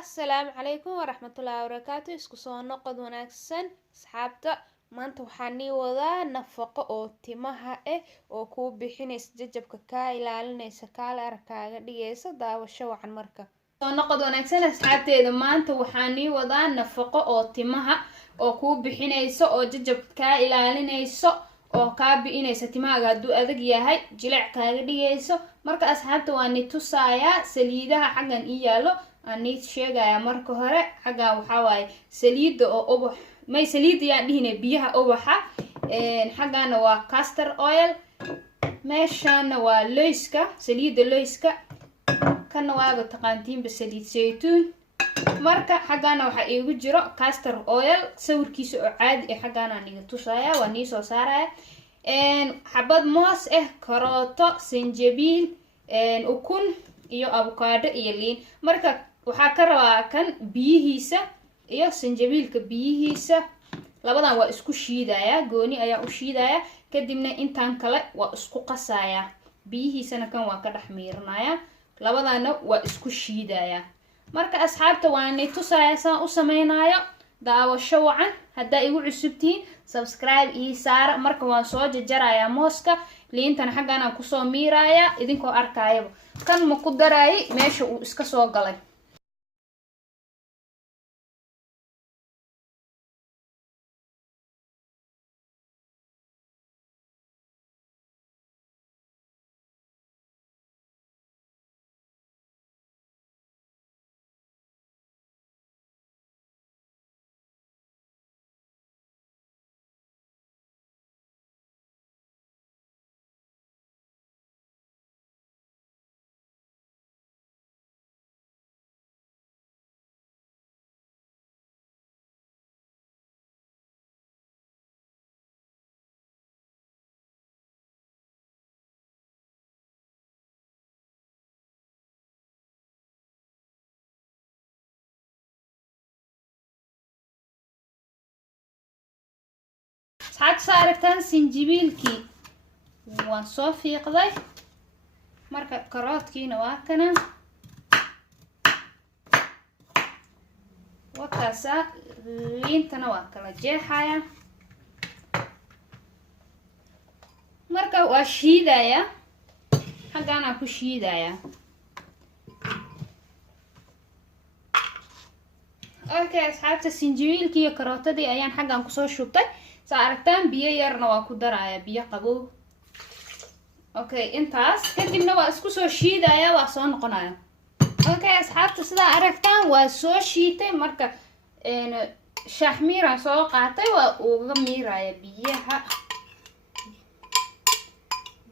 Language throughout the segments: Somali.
السلام عليكم ورحمة الله وبركاته. isku soo noqod wanaagsan asxaabta. maanta waxaan wadaa nafaqo oo timaha oo ku bixinaysa jajabka ka ilaalinaysa kaala arkaaga dhigaysa daawasho wacan marka soo noqod wanaagsan asxaabteeda. maanta waxaan wadaa nafaqo oo timaha oo ku bixinaysa oo jajabka ka ilaalinaysa oo ka bixinaysa timahaaga hadduu adag yahay jilic kaaga dhigayso. marka asxaabta waan tusayaa saliidaha xaggan yaalo aan sheegaya marka hore xagga waxa waaye saliida oo ubax may saliid yaan dhihinay biyaha ubaxa xaggana waa castor oil meeshana waa leyska saliida leyska kana waa taqaantiin saliid saytuun. marka xaggana waxa iigu jiro castor oil sawirkiisa oo caadi ah xaggana aan tusaya waan soo saaraya xabad moos karooto sanjabiil ukun iyo avocado iyo liin. marka waxaa ka rabaa kan biyihiisa iyo sanjabiilka biyihiisa labadan waa isku shiidaya gooni ayaa u shiidaya kadibna intaan kale waa isku qasaya biyihiisana kan waa ka dhaxmiirinaya labadana waa isku shiidaya. marka asxaabta waan tusaya saan u sameeynayo daawasho wacan. haddaa igu cusubtiin subscribe ii saara. marka waan soo jarjaraya mooska liintana xaggan aan kusoo miiraya idinkoo arkayaba kan ma ku daray meesha uu iska soo galay. asxaabta saa aragtaan sinjibiilkii waan soo fiiqday. marka karootkiina waa kana wakaasa liintana waa kala jeexaya. marka waa shiidaya xaggan aan ku shiidaya. okay asxaabta sinjibiilkii iyo karootadii ayaan xaggan kusoo shubtay. saa aragtaan biyo yarna waa ku daraya biyo qabow. okay intaas kadibna waa isku soo shiidaya waa soo noqonaya. okay asxaabta sidaa aragtaan waa soo shiitay. marka shaahmiiraan soo qaatay waa uga miiraya biyaha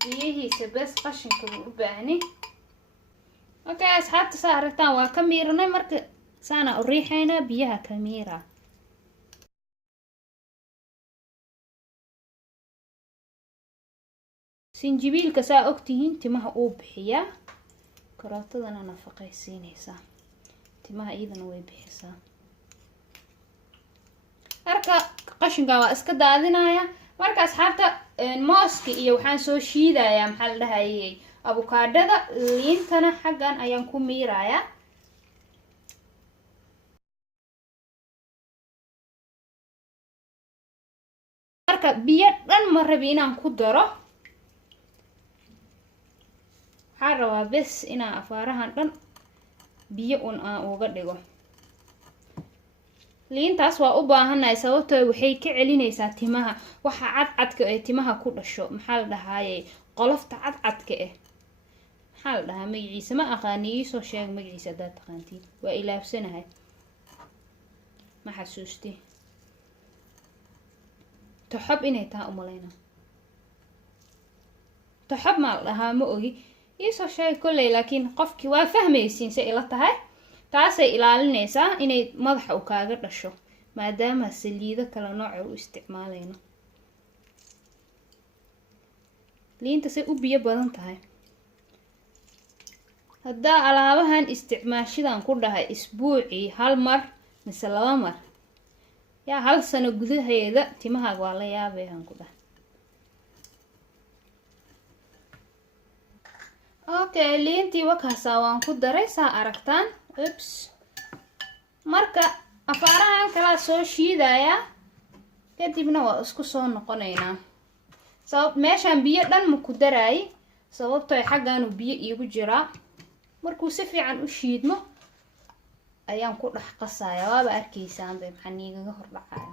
biyihiisa bes qashinka u baahni. okay asxaabta saa aragtaan waa ka miiranay. marka saana u riixayna biyaha ka miira. sinjibiilka saa ogtihiin timaha uu bixiyaa karootadana nafaqaysiinaysa timaha iyadana way bixisaa. marka qashinka waa iska daadinaya. marka asxaabta mooska iyo waxaan soo shiidaya maxaa la dhahayay avocadada liintana xaggan ayaan ku miiraya. marka biyo dhan ma rabi inaan ku daro waxaan rabaa bes inaan afaarahan dhan biyo aan uga dhigo. liintaas waa u baahanahay sababtoo waxay ka celinaysaa timaha waxa cadcadka ee timaha ku dhasho maxaa la dhahayay qolofta cadcadka maxaa la dhahaa magaciisa ma aqaani ii soo sheeg magaciisa haddaad taqaantiin waa ilaafsanahay ma xasuusti toxob inay tahay umalayna toxob ma la dhahaa ma ogi iisoo sheeg kolley laakiin qofkii waa fahmaysiin se ila tahay. taasay ilaalinaysaa inay madaxa u kaaga dhasho maadaama saliido kala nooca u isticmaalayno. liinta say u biyo badan tahay haddaa alaabahan isticmaashidan ku dhahay isbuucii hal mar mise 2 mar yaa hal sano gudaheeda timahaaga waa la yaabayaan ku dhahay. okay liintii wakaasa waan ku daray saa aragtaan. oops marka afaarahan kala soo shiidaya kadibna waa isku soo noqonaynaa sabab meeshan biyo dhan ma ku daray sababtoo ay xaggan biyo iigu jira markuu si fiican u shiidmo ayaan ku dhax qasaya waaba arkaysaan bay maxaan igaga hor dhacaya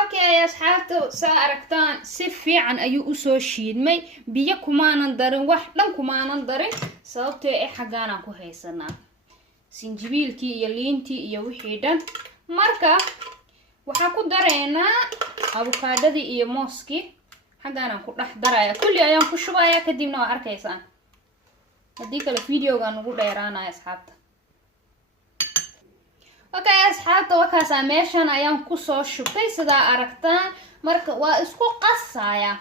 okay asxaabta saa aragtaan si fiican ayuu u soo shiidmay biyo kumaanan darin wax dhan kumaanan darin sababtoo ay xaggaana ku haysanaa sinjibiilkii iyo liintii iyo wixii dhan marka waxaa ku dareynaa avokaadadii iyo mooskii xaggaana ku dhax daraya kulli ayaan ku shubaya kadibna waa arkaysaan haddii kale videogan ugu dheeraanaya asxaabta okay asxaabta wakaasa meeshan ayaan ku soo shubtay sidaa aragtaan marka waa isku qasaya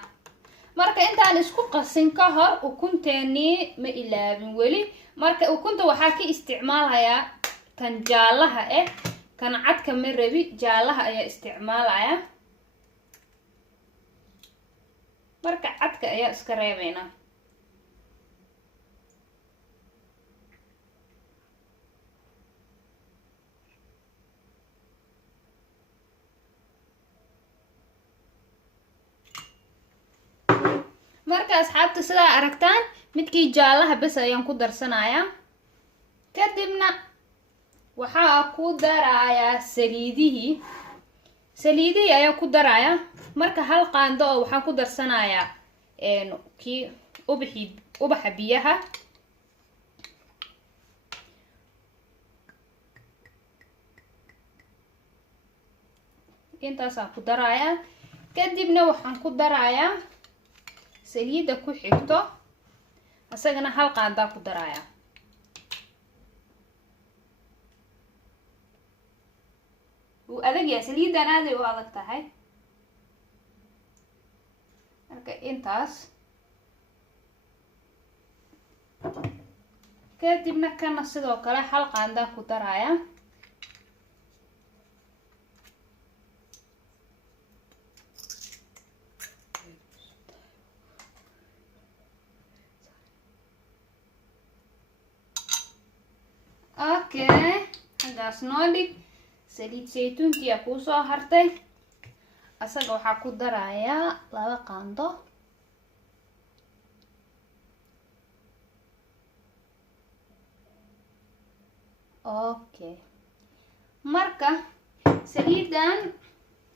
marka intaan isku qasin ka hor ukunteennii ma ilaabin weli marka ukunta waxaa ka isticmaalayaa tan jaalaha kan cadka ma rabi jaalaha ayaa isticmaalaya marka cadka ayaa iska reebaynaa marka asxaabta sidaa aragtaan midkii jaalaha bas ayaan ku darsanayaa kadibna waxaa ku darayaa saliidihii ayaa ku darayaa marka hal qaando oo waxaan ku darsanayaa kii ubaxa biyaha intaasaan ku darayaa kadibna waxaan ku darayaa saliida ku xigto asagana hal qaandaa ku daraya uu adag yahay saliidan aaday u adag tahay marka intaas kadibna kana sidoo kale hal qaandaa ku daraya okay hagaas noo dhig saliid saytuuntii aa kuu soo hartay asaga waxaa ku darayaa 2 qaando okay marka saliidan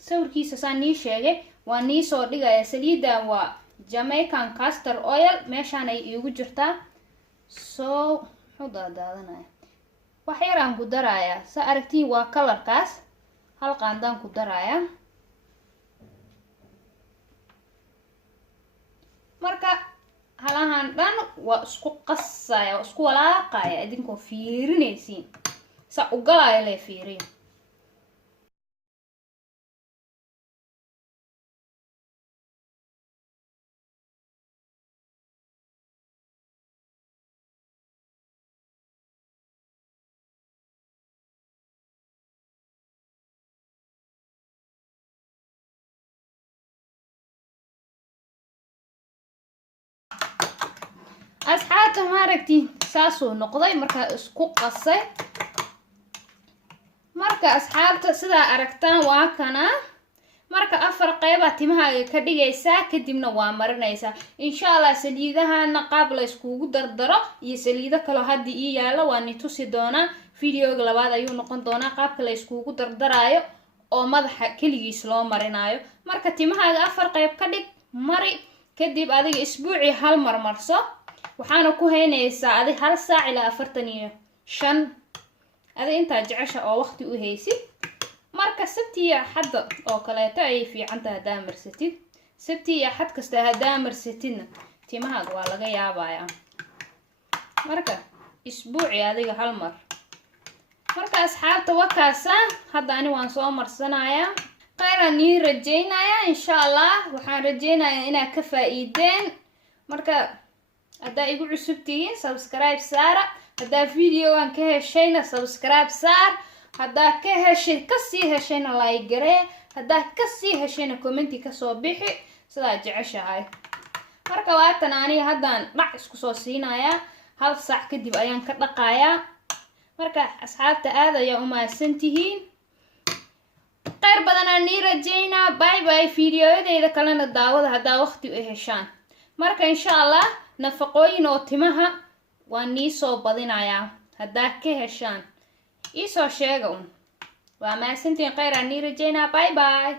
sawirkiisa saan nii sheegay waa nii soo dhigaya saliidan waa Jamaican castor oil meeshaan ay iigu jirtaa soo muxuu daadaadanaya wax yar aan ku darayaa sa aragtiin waa kalarkaas hal qaandaan ku darayaa marka halahan dhan waa isku qasaya waa isku walaaqaya idinkoo fiirinaysiin sa u galaya lee fiiriyo asxaabta ma aragtiin saasuu noqday marka isku qasay marka asxaabta sidaa aragtaan waa kana marka 4 qayba timahaaga ka dhigaysaa kadibna waa marinaysaa insha Allah saliidahana qaab la iskugu dardaro iyo saliido kale hadii ii yaalo waan ni tusi doonaa videoga labaad ayuu noqon doonaa qaabka la iskugu dardaraayo oo madaxa kaligiis loo marinayo marka timahaaga 4 qayb ka dhig mari kadib adiga isbuuci hal mar marso waxaana ku haynaysaa adi 1 saac ilaa 45 adi inta jecesha oo waqti u haysid marka sabtiya xadda oo kaleeto ay fiican tahay hadaa marsatid sabtiya xad kasta hadaa marsatidna timahaaga waa laga yaabayaa marka isbuuci adiga hal mar marka asxaabta wakaasa hadda ani waan soo marsanayaa qayran nii rajeynaya insha Allah waxaan rajeynayaa inaad ka faa'iideen marka haddaa igu cusub tihiin subscribe saara haddaa videogan ka heshayna subscribe saar haddaa ka heshay kasii heshayna like garee haddaa kasii heshayna commenti kasoo bixi sidaa jeceshahay marka waatan aniga haddaan dhac isku soo siinayaa hal saac kadib ayaan ka dhaqayaa. marka asxaabta aad ayaa u mahadsantihiin. khayr badan aan nii rajaynaa. bye bye. fiidiyoyadeyda kalena daawada haddaa waqti u heshaan. marka insha allah nafaqooyin oo timaha waan nii soo badinayaa haddaa ka heshaan. iisoo sheega un. waa mahadsantihiin. khayr aan nii rajaynaa. bye bye.